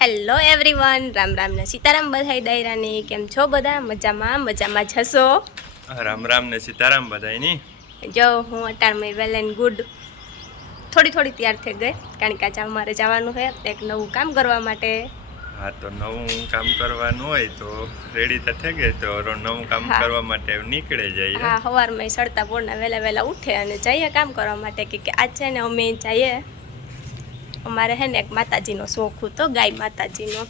Hello everyone Ram Ram ને સીતારામ બધાઈ ડાયરાની કેમ છો બધા? મજામાં? મજામાં જશો? રામ રામ ને સીતારામ બધાયની જો હું અટાણમાં વેલ એન્ડ ગુડ થોડી થોડી તૈયાર થઈ ગઈ કારણ કે આજે અમારે જવાનું છે એક નવું કામ કરવા માટે. હા તો નવું કામ કરવાનું હોય તો રેડી તો થઈ ગઈ તો નવું કામ. કરવા માટે નીકળે જઈએ. હા સવારમાં સડતા પોળના વહેલા વહેલા ઉઠે અને જઈએ કામ કરવા માટે કે કે આજ છે ને અમે જઈએ. અમારે છે ને એક માતાજીનો શોખ હતો, ગાય માતાજીનો.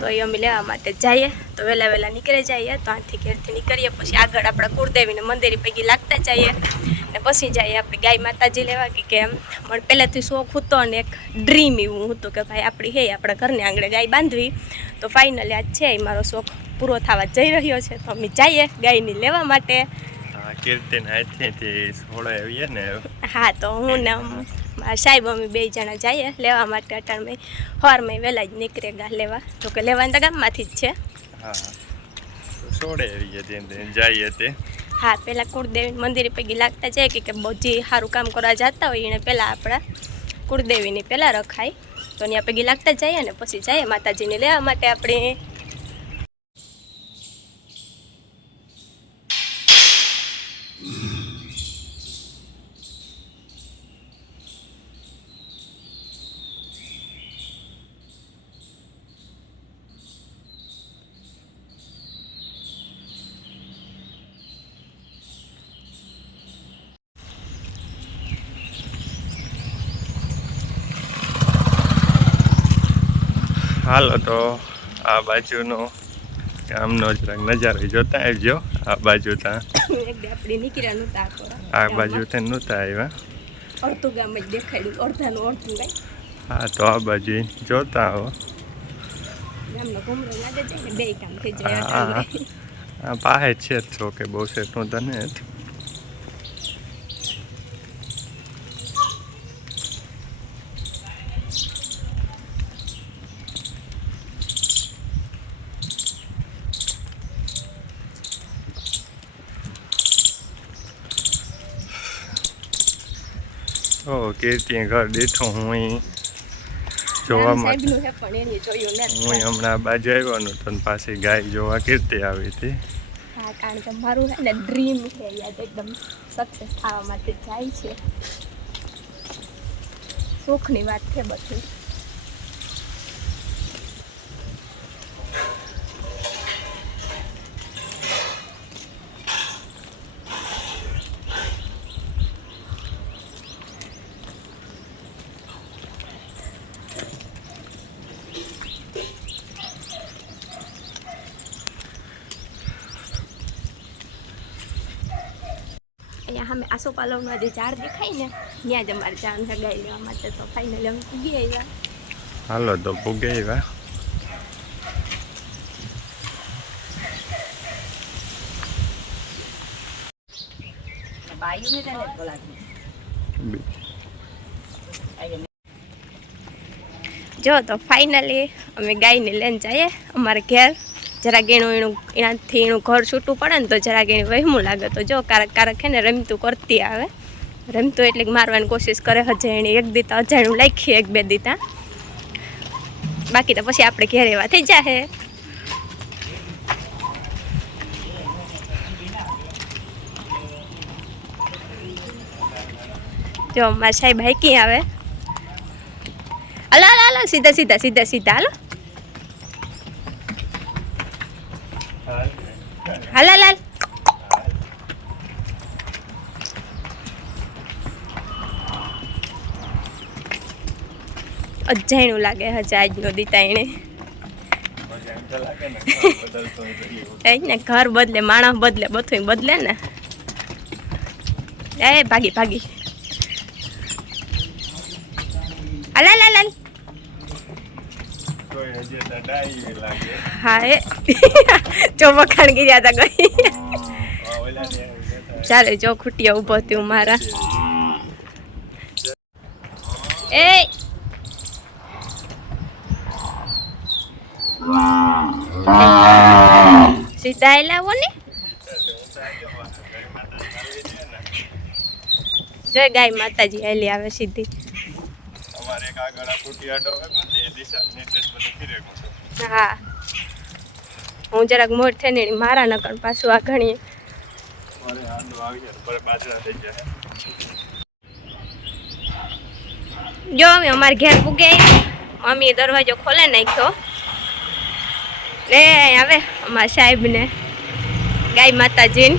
તો એ અમે લેવા માટે જઈએ. તો વહેલા વહેલા નીકળી જઈએ, તો આથી ઘેરથી નીકળીએ, પછી આગળ આપણે કુળદેવીને મંદિરે પૈકી લાગતા જઈએ. ને પછી જઈએ આપણે ગાય માતાજી લેવા, કે કેમ, મને પહેલાંથી શોખ હતો અને એક ડ્રીમ એવું હતું કે ભાઈ આપણી હે, આપણા ઘરને આંગણે ગાય બાંધવી. તો ફાઇનલી આજ છે, એ મારો શોખ પૂરો થવા જઈ રહ્યો છે. તો અમે જઈએ ગાયની લેવા માટે. હા કીર્તિન સોળે આવીએ ને હા તો હું ને મારા સાહેબ અમે બે જણા જઈએ લેવા માટે અટાણમાં સવારમાં વહેલા જ નીકળે ગા લેવા. તો કે લેવાનું તો ગામમાંથી જ છે. હા સોળે આવીએ તે જઈએ તે. હા પહેલાં કુળદેવી મંદિરે પૈકી લાગતા જાય કે કે બધી સારું કામ કરવા જતા હોય એને પહેલાં આપણા કુળદેવીની પહેલાં રખાય. તો ત્યાં પૈકી લાગતા જઈએ ને પછી જઈએ માતાજીને લેવા માટે આપણે હાલો તો આ બાજુનો ગામનો જરાક નજારો જોતા આવજો. આ બાજુ ત્યાં આ બાજુ ત્યાં નહોતા આવ્યા. અડધું ગામ જ દેખાડ્યું અડધાનું અડધું ગાય હા તો આ બાજુ જોતા આવો. છે હા, પાસે છે જ છો કે બહુ સેટનું તને જ. ઓ ત્યાં ઘર બેઠો હું અહીં. જોવા માટે. પણ હું હમણાં બાજુ આવ્યો ને તો પાછી ગાય જોવા કીર્તિ આવી હતી. કારણ કે મારું હે ને ડ્રીમ છે યાદ એકદમ સક્સેસ થવા માટે જાય છે. સુખની વાત છે બધી. અહીંયા સામે આસોપાલવના જે ઝાડ દેખાય ને ત્યાં જ અમારે જાણ છે ગાય લેવા માટે તો ફાઇનલી અમે પૂગી આવ્યા હાલો તો પૂગે આવ્યા જો તો ફાઇનલી અમે ગાયને લઈને જઈએ અમારે ઘેર જરા એનું એનું એનાથી એનું ઘર છૂટું પડે ને તો જરાક એનું વહેમું લાગે. તો જો કારક કારક છે ને રમતું કરતી આવે. રમતું એટલે મારવાની કોશિશ કરે એની એક દીતા અજાણ્યું લખીએ એક બે દીતા. બાકી તો પછી આપણે ઘેર એવા થઈ જાહે. જો, મારા સાહેબ હાઈકી આવે. હલો હલો હલો, સીધા સીધા સીધા સીધા, હાલો. હાલ હાલ હાલ. અજાણ્યું લાગે હજે આજનો દીતા એને. એ ને ઘર બદલે માણસ બદલે બધું બદલે ને. એ ભાગી ભાગી. હાલ હાલ. હા એ જો વખાણ કર્યા હતા ગઈ ચાલે જો ખૂટિયા ઊભો થયું મારા. એ! સીધા લાવો ને? જય ગાય માતાજી હેલી આવે સીધી. અમારે એક આગળ હા. હું જરાક મોર થઈને મારા નકર પાછું આ ઘણી જો અમે અમારે ઘેર પૂગે મમ્મીએ દરવાજો ખોલે નાખ્યો. ને આવે અમારા સાહેબને. ગાય માતાજીને.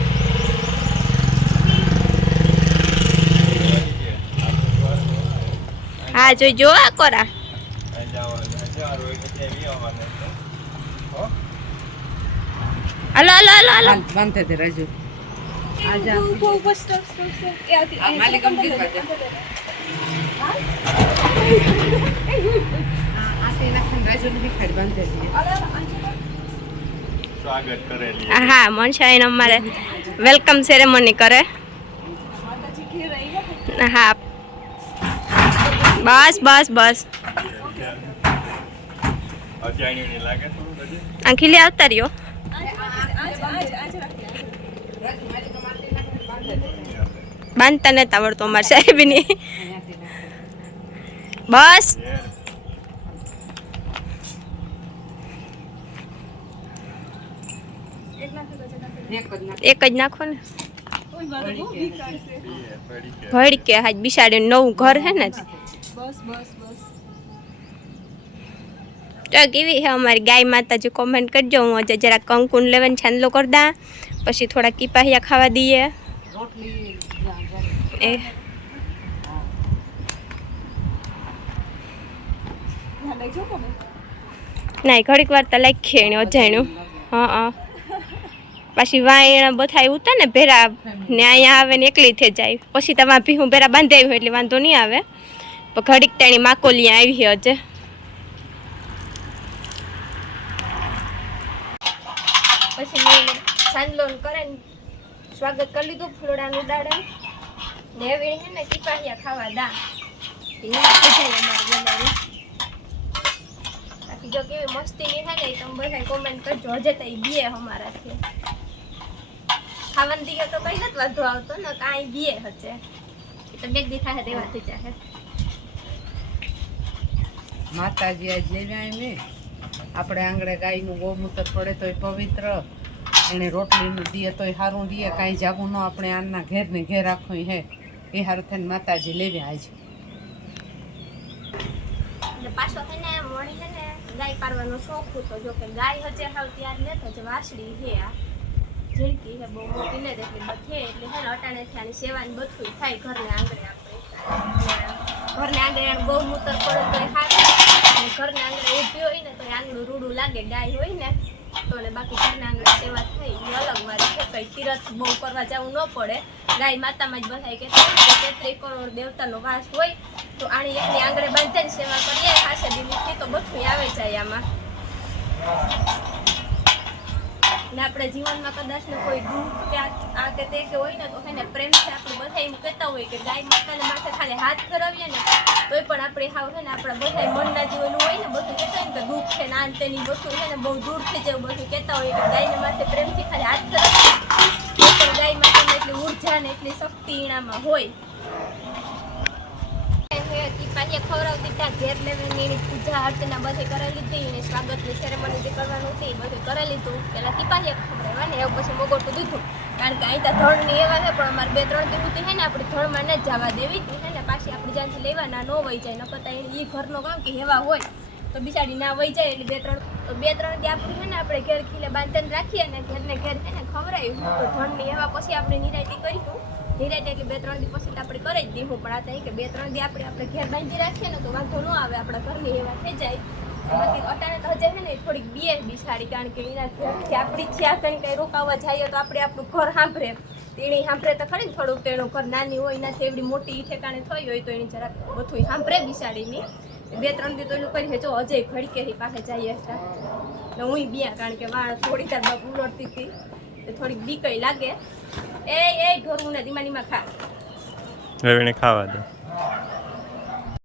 હા, જોઈ, જો આ કોરા. હજાર હોય તો ત્યાં બી આવવાનું હો હલો હલો હલો હલો બાંધતે તે રાજુ આજા હા મનસાઈને અમારે વેલકમ સેરેમની કરે. હા. બસ બસ બસ. અજાણ્યું લાગે થોડું બધું. આ ખીલે આવતા રહ્યો બાંધતા નથી આવડતો અમારે સાહેબની બસ. એક જ નાખ એક નાખો ને ભડકે કે હાજ બિસાડે નવું ઘર હે ને. તો કેવી છે. અમારી ગાય માતાજી કોમેન્ટ કરજો. હું આજે જરા કંકુન લેવન છાંદલો કરી દા. પછી થોડા કીપાહિયા ખાવા દઈએ. એ. ના ઘડીક વાર તો લખીએ એને અજાણ્યું. હા હા. પછી વાયણા બધા ઉતા ને, ભેરા ને અહીંયા આવે ને એકલી થઈ જાય. પછી તમારા ભીહું ભેરા બાંધાવી હોય એટલે વાંધો નહીં આવે. પણ ઘડીક ટાણી માકોલી આવી હજે સાંજલોન કરે ને સ્વાગત કરી લીધું ફૂલડાનું દાડા ને એવી હે ને ટીપાહિયા ખાવા દા. બાકી જો કેવી મસ્તી ની થાય ને તમે બધા કોમેન્ટ કરજો. હજે તો બીએ અમારાથી. ખાવાની દીએ તો કઈ નથી વાંધો આવતો ને કાંઈ બીએ હશે એ તો બે દી થાય રહેવાથી ચાહે માતાજી આ જેવ્યા ને. આપણે આંગળે ગાયનું ગૌમૂત્ર પડે તો એ પવિત્ર. એને રોટલીનું દીએ તોય સારું દીએ કાંઈ જાગું ન આપણે આના ઘેરને ઘેર રાખવું હે. એ હારું થઈને માતાજી લેવી આજે. પાછો થઈને મળી ને, ગાય પારવાનો શોખ હતો. જો કે ગાય હજે હાવ ત્યાર ને તો જ વાસળી હે આ. ઝીણકી હે, બહુ મોટી ને એટલી બધી અટાણે થયાની સેવાની બધું થાય ઘરને આંગણે આપણે. ઘરને આંગણે બહુ ગૌમૂત્ર પડે સારું ઘરને આંગણે ઊભી હોય ને તો આંગણું રૂડું લાગે, ગાય હોય ને. તો ને બાકી ઘરના આંગણે સેવા થઈ એ અલગ મારી છે કઈ તીરથ બહુ કરવા જવું ન પડે. ગાય માતામાં જ બધાય કે તેત્રી કરોડ દેવતાનો વાસ હોય તો આની એકની આંગણે બાંધીને સેવા કરીએ. ખાસે દિલીથી તો બધું આવે જાય આમાં. ને આપણે જીવનમાં કદાચ ને કોઈ દુઃખ કે આ કે તે કે હોય ને તો એને પ્રેમથી આપણે બધા એમ કહેતા હોય કે ગાય માતાને માથે ખાલી હાથ ફેરવીએ ને તોય પણ આપણે હાવ છે ને આપણા બધા મનના જીવનનું તેની વસ્તુ છે ને બહુ દૂરથી જેવું બધું કહેતા હોય કે ગાયને માથે પ્રેમથી ખાલી હાથ કરો પણ ગાય માટે એટલી ઊર્જા ને એટલી શક્તિ એનામાં હોય. ખવડાવતી ત્યાં ઘેર લેવાની એની પૂજા અર્ચના બધી કરી લીધી સ્વાગતની સેરેમની જે કરવાનું હતી એ બધું કરી લીધું. પેલા ટીપાહીએ ખવડાવ્યા ને એવું પછી મોગોટું દીધું. કારણ કે અહીં ત્યાં એવા છે, પણ અમારે બે ત્રણ દિવસથી છે ને, આપણે ધણમાં ન જવા દેવી જ છે ને, પાછી આપણે જ્યાંથી લેવાના ન હોય જાય ન કરતા એ ઘરનો કામ કે હેવા હોય. તો બિચારી ના વહી જાય એટલે બે ત્રણ બે ત્રણ દી છે ને આપણે ઘેર ખીલે બાંધીને રાખીએ અને ઘરને ઘેર છે ને ખવડાવ્યું તો ધણની એવા પછી આપણે નિરાયતી કરીશું નિરાયતી એટલે બે ત્રણ દી પછી તો આપણે કરી જ દીધું પણ આ થાય કે બે ત્રણ દી આપણે આપણે ઘેર બાંધી રાખીએ ને તો વાંધો ન આવે, આપણા ઘરની એવા થઈ જાય. બાકી અટાણે તો હજે છે ને થોડીક બીએ બિસાડી કારણ કે એના આપણી જ્યાં કંઈ કંઈ રોકાવા જઈએ તો આપણે આપણું ઘર સાંભળે. તેણી સાંભળે તો ખરી થોડુંક એનું ઘર નાની હોય, એનાથી એવડી મોટી ઠેકાણે થઈ હોય તો એની જરાક બધું સાંભળે બિસાડીની બે, ત્રણ દી તો એનું કરી છે જો અજય ખડકે પાસે જઈએ હતા હું બીયા કારણ કે વાળ થોડી તાર બાપ ઉલટતી હતી. થોડીક બીકઈ લાગે. એ એ ઢોરવું ને ધીમા ધીમા ખા. રવિને ખાવા દો.